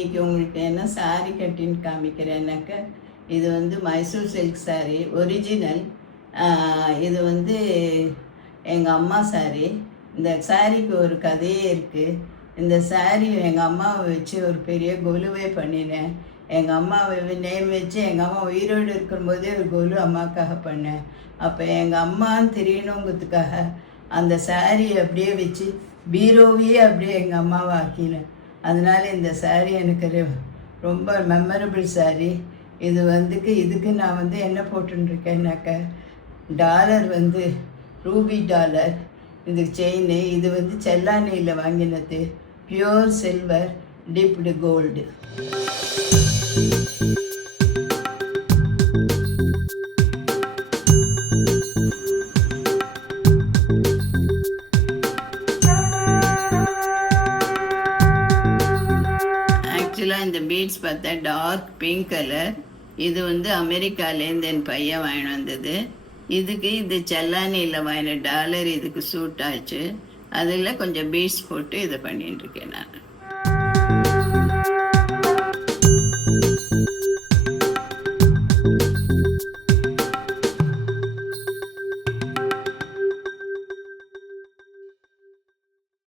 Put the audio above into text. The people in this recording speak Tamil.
இன்றைக்கி உங்களுக்கு என்ன சாரீ கட்டின்னு காமிக்கிறேன்னாக்க, இது வந்து மைசூர் சில்க் சாரீ ஒரிஜினல். இது வந்து எங்கள் அம்மா சாரீ. இந்த சாரீக்கு ஒரு கதையே இருக்குது. இந்த சாரீ எங்கள் அம்மாவை வச்சு ஒரு பெரிய கொலுவே பண்ணினேன். எங்கள் அம்மாவை நேம் வச்சு எங்கள் அம்மா உயிரோடு இருக்கும்போதே ஒரு கொலு அம்மாவுக்காக பண்ணேன். அப்போ எங்கள் அம்மான்னு தெரியணுங்கிறதுக்காக அந்த சாரீ அப்படியே வச்சு பீரோவையே அப்படியே எங்கள் அம்மாவை ஆக்கினேன். அதனால் இந்த சாரீ எனக்கு ரொம்ப மெமரபிள் சாரீ. இது இதுக்கு நான் என்ன போட்டுருக்கேன்னாக்க, டாலர் ரூபி டாலர். இது செயின். இது செல்லானியில் வாங்கினது. Pure silver dipped gold. ஆக்சுவலாக இந்த பீட்ஸ் பார்த்தா டார்க் பிங்க் கலர். இது அமெரிக்காலேருந்து என் பையன் வாங்கிட்டு வந்தது. இதுக்கு இது செல்லானியில் வாங்கின டாலர் இதுக்கு சூட் ஆச்சு. அதில் கொஞ்சம் பீட்ஸ் போட்டு இதை பண்ணிட்டுருக்கேன் நான்.